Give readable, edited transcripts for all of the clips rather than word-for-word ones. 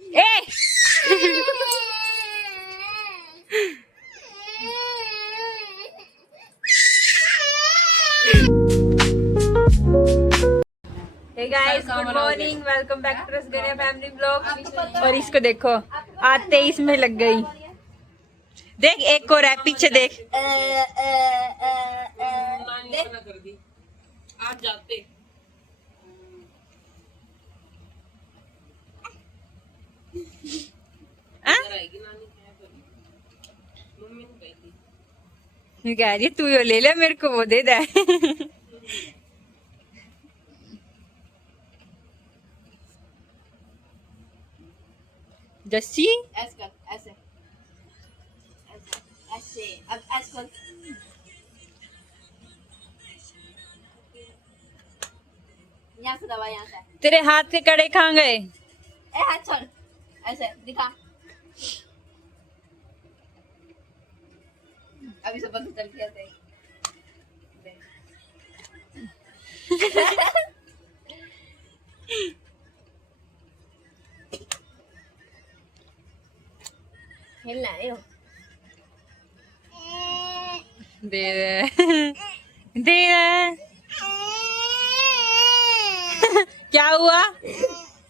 A hey guys, good morning, welcome back to Rasganiya family blog. और इसको देखो, आज 23 में लग गई। देख एक और है पीछे, देख। आज जाते मैं कह रही तू यो ले ले, मेरे को वो दे दे। जस्सी ऐसे ऐसे ऐसे अब ऐसे यहाँ से दबा, यहाँ से। तेरे हाथ के कड़े कहाँ गए? ए हाथ छोड़, ऐसे दिखा। अभी से बंद चल के आते। खेलना है यो। दे दे दे दे। क्या हुआ?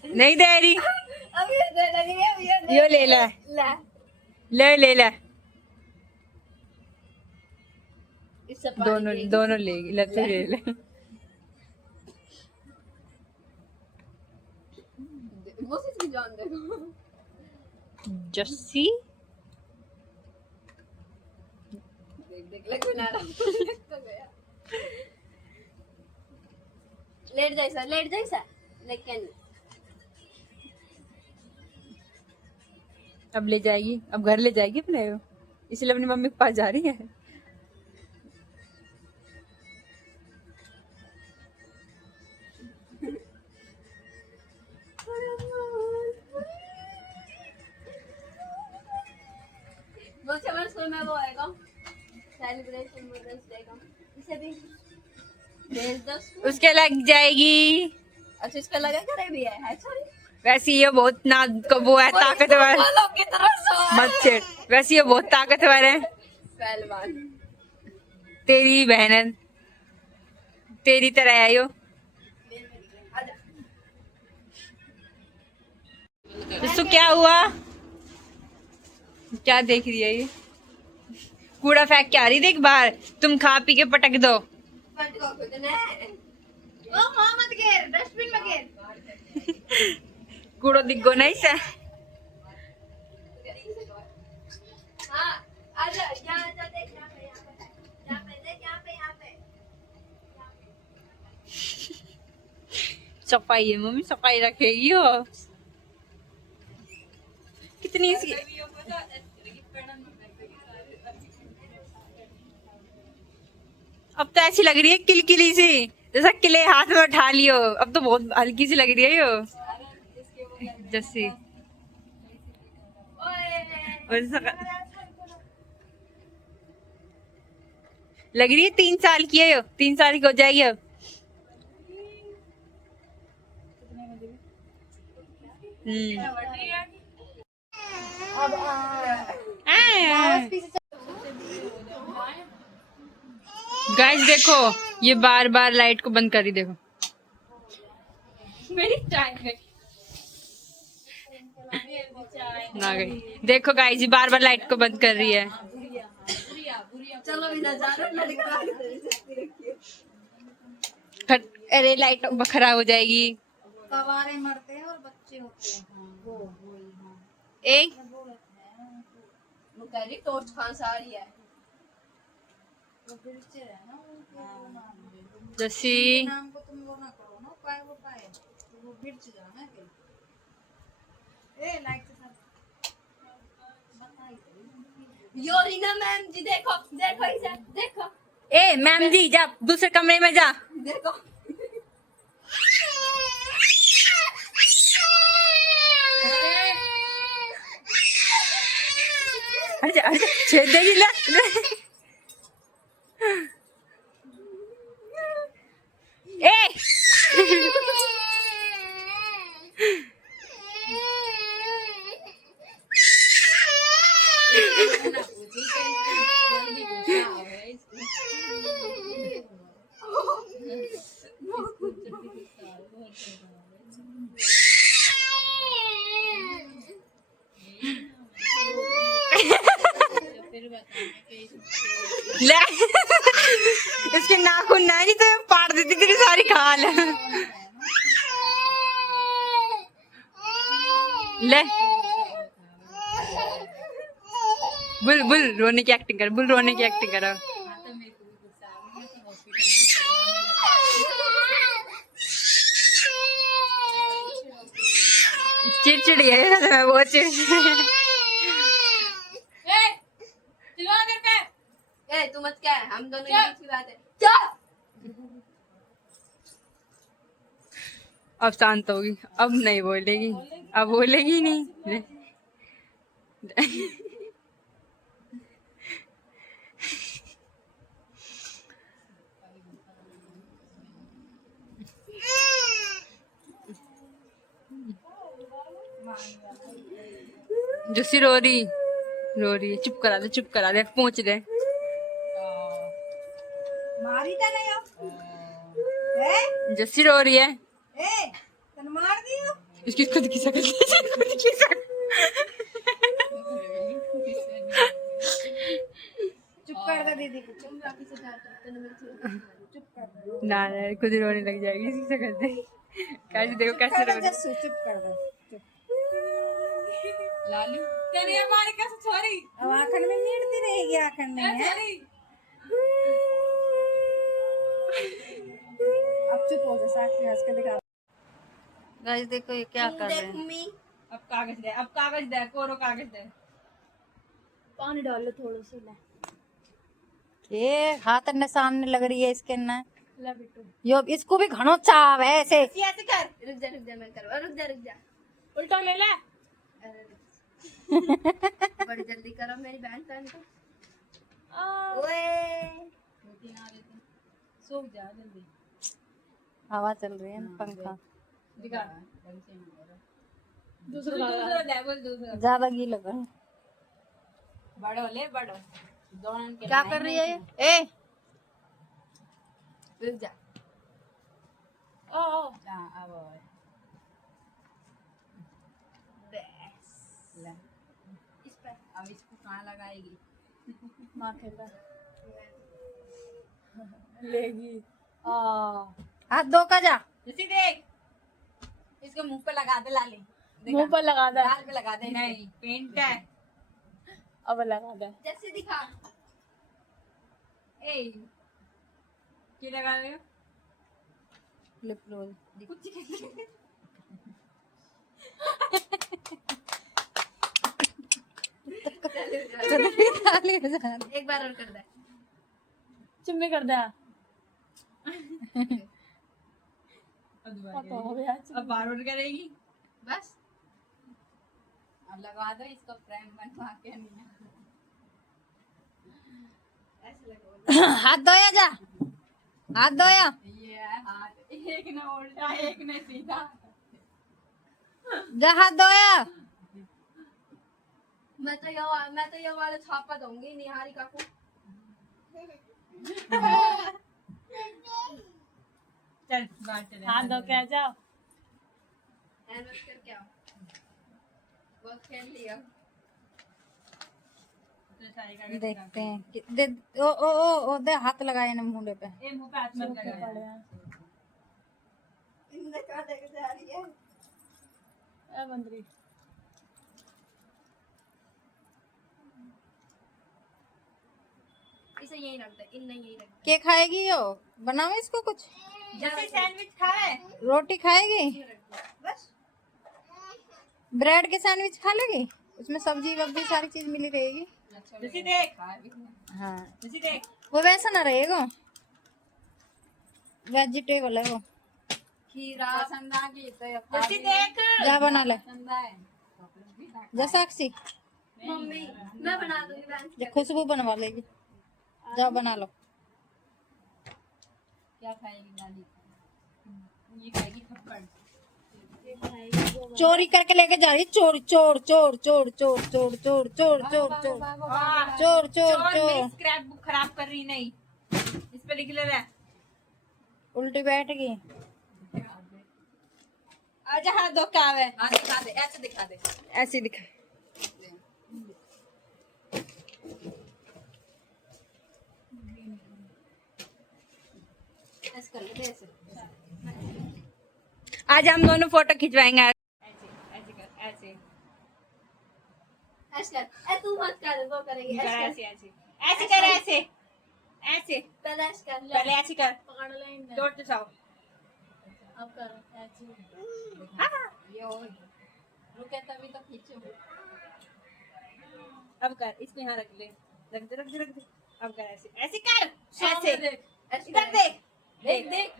नहीं दे रही। अभी ये दे लगी है, अभी ये दे। यो ले ले ला ले ले ले। इससे पानी दोनों पिएगी। दोनों लेगी, ले तू ले ले। वो किसकी जान देखो। जस्सी देख देख लग बना रहा तो गया। लेट जैसा लेकिन अब ले जाएगी, अब घर ले जाएगी अपने को, इसलिए अपनी मम्मी के पास जा रही है। वो स्कूल में वो आएगा सेलिब्रेशन मदर्स डे का, इसे भी भेज दो स्कूल। उसके लग जाएगी। अच्छा इसका लगा करे भी है सॉरी। वैसे ये बहुत ना वो है, ताकतवर। की तरह सो मत छेड़, वैसे ये बहुत ताकतवर है। पहलवान तेरी बहन है, तेरी तरह है यो। इसको क्या हुआ? क्या देख रही है ये? कूड़ा फेंक के आ रही, देख बाहर। तुम खा पी के पटक दो। ओ मोहम्मद गिर डस्टबिन में गिर। कूड़ो दिखो नहीं से। हाँ आजा यहाँ आजा, देख यहाँ पे देख यहाँ पे सफाई है मम्मी, सफाई रखेगी हो। कितनी सी अब तो ऐसी लग रही है किलकिली सी, जैसा किले हाथ में उठा लियो। अब तो बहुत हल्की सी लग रही है यो जैसी। और लग रही है 3 साल की है यो, 3 साल की हो जाएगी अब। गाइस देखो, ये बार बार लाइट को बंद कर रही, देखो। मेरी चाय है ना गई। देखो गाइस, ये बार बार लाइट को बंद कर रही है। चलो भी नजारा लड़का अरे लाइट खराब हो जाएगी। कवारे मरते हैं और बच्चे होते हैं। वो एक वो कह रही टॉर्च खान से आ रही है। जैसी नाम को तुम वो ना करो ना, पाए वो बिरच जाना है। ए लाइट के साथ योरीना मैम जी, देखो देखो इसे देखो। ए मैम जी, जा दूसरे कमरे में जा। देखो अरे छेद देगी ना। ए ले इसके नाखून नहीं तो पाड़ देती तेरी सारी खाल। ले बुल बुल रोने की एक्टिंग कर, बुल रोने की एक्टिंग करो। चिड़चिड़ी है वो चिड़चिड़ी। ए तू मत क्या है, हम दोनों के बीच की बात है। चुप। अब शांत होगी, अब नहीं बोलेगी, अब बोलेगी नहीं। जस्सी रो रही है, चुप करा दे पहुंच दे। मारी तो नहीं हो ए जस्सी रो रही है, तन मार दियो। इसकी खुद की शक्ल खुद की शक्ल। चुप कर दे दीदी को, चुप कर दे। ना खुद ही रोने लग जाएगी इसकी शक्ल से। कैसे देखो कैसे रो रही है। चुप कर दे चुप। लालू तेरी हमारी कैसे छोरी अब आखन में नीड़ती रहेगी, आखन में है। अब चुप हो जा, साक्षी हंस के दिखा। गाइस देखो ये क्या कर रहे देख हैं। मम्मी, अब कागज दे कोरो कागज दे। पानी डाल लो थोड़ा सा। ले ये हाथ ने सामने लग रही है इसके ना। ला बेटू, यो इसको भी घणो चाव है ऐसे। ऐसे कर। रुक जा मैं करवा। रुक जा उल्टा ले ले। बड़ी जल्दी करो मेरी बहन को। ओए सो जा जल्दी। हवा चल रही है ना, पंखा दिखा दूसरा दे, बोल दूसरा। ज्यादा घी लगा है। बड़ो ले बड़ो दोनों के क्या कर रही है ये? ए रुक जा। ओ हां अब ले इस पर अब इसको कहाँ लगाएगी। मार खेला लेगी। हाथ धो का जा। जैसे देख इसको मुंह पे लगा दे लाली। मुंह पर लगा दे। गाल पे लगा दे। नहीं पेंट है। अब लगा दे। जैसे दिखा। ए क्या लगा रहे हो। Lip roll. कुछ एक बार और कर दे। चुम्बी कर दे। अब बार बार करेगी। बस अब लगा दो इसको फ्रेम बनवा के। ऐसे लगो। हाथ धोया जा, हाथ धोया। ये है हाथ, एक ने उल्टा एक ने सीधा। जा हाथ धोया। मैं तो ये वाला छापा दूंगी निहारी काकू। चल बाहर चले। हाथ धो के आ जाओ। एनवस कर क्या वो खेल लिया। देखते हैं दे। ओ दे हाथ लगाए ना मुंडे पे। ए मुंह पे हाथ मत लगा। इनने कहा देख जा रही है। ए बंदरी इसे यही रख दे, इन यही रख दे। क्या खाएगी यो? बनाओ इसको कुछ। जैसे सैंडविच खाए। रोटी खाएगी? बस ब्रेड के सैंडविच खा लेगी? उसमें सब्जी वब्जी सारी चीज मिली रहेगी। जैसे देख हाँ जैसे देख वो वैसा ना रहेगा, वेजिटेबल है वो। खीरा पसंद आ गई तो जैसे देख जा बना ले। पसंद आए जा साक्षी, मम्मी मैं बना दूंगी बहन। जा खुशबू बनवा लेगी। जाओ बना लो। क्या खाएगी लाली। ये खाएगी थप्पड़। चोरी करके लेके जा रही, चोर चोर चोर चोर चोर चोर चोर चोर चोर चोर चोर चोर चोर। स्क्रैप बुक खराब कर रही नहीं, इस पे लिख ले रहा है। उल्टी बैठ गई। आजा हाथ दो, क्या है? दिखा दे, ऐसे दिखा दे। ऐसे दिखा। ऐसे कर ले, ऐसे। आज हम दोनों फोटो खिंचवाएंगे। ऐसे ऐसे कर, ऐसे ऐसे कर। तू मत कर, वो करेगी। ऐसे कर। ऐसे ऐसे ऐसे कर, ऐसे ऐसे पहले ऐसे कर। पहले ऐसे कर, पकड़ ले इन्हें। जोर से जाओ। अब कर ऐसे। ये और रुके तभी तो खींचो। अब कर, इसको यहाँ रख ले, रख दे रख दे रख दे। अब कर, ऐसे ऐसे कर, सामने ऐसे देख, ऐसे इधर कर। देख देख देख।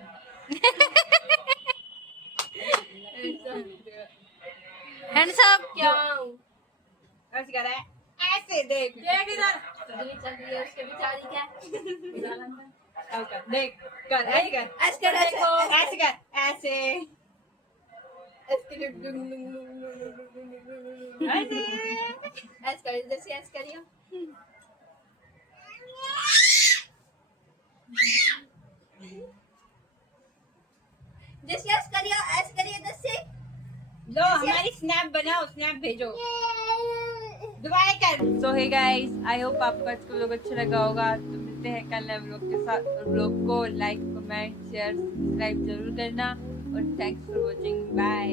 Hands up. क्या ऐसे कर, ऐसे देख देख इधर। बिजली चल रही है उसके बेचारी क्या। अब कर, देख कर, ऐसे कर, ऐसे कर, ऐसे। ऐसे कर, ऐसे ऐसे कर, डुंग, डुंग, डुंग, डुंग, डुंग, डुंग, डुंग, डुंग, डुंग। ऐसे कर, जैसे ऐसे करियो। जैसे ऐसे करियो, ऐसे करियो जैसे। लो हमारी स्नैप बनाओ, स्नैप भेजो, दुबारा कर। सो हे गाइस, आई होप आपको आज का व्लॉग अच्छा लगा होगा। तो मिलते हैं कल नए व्लॉग के साथ। और व्लॉग को लाइक, कमेंट, शेयर, सब्सक्राइब जरूर करना। और थैंक्स फॉर वॉचिंग, बाय।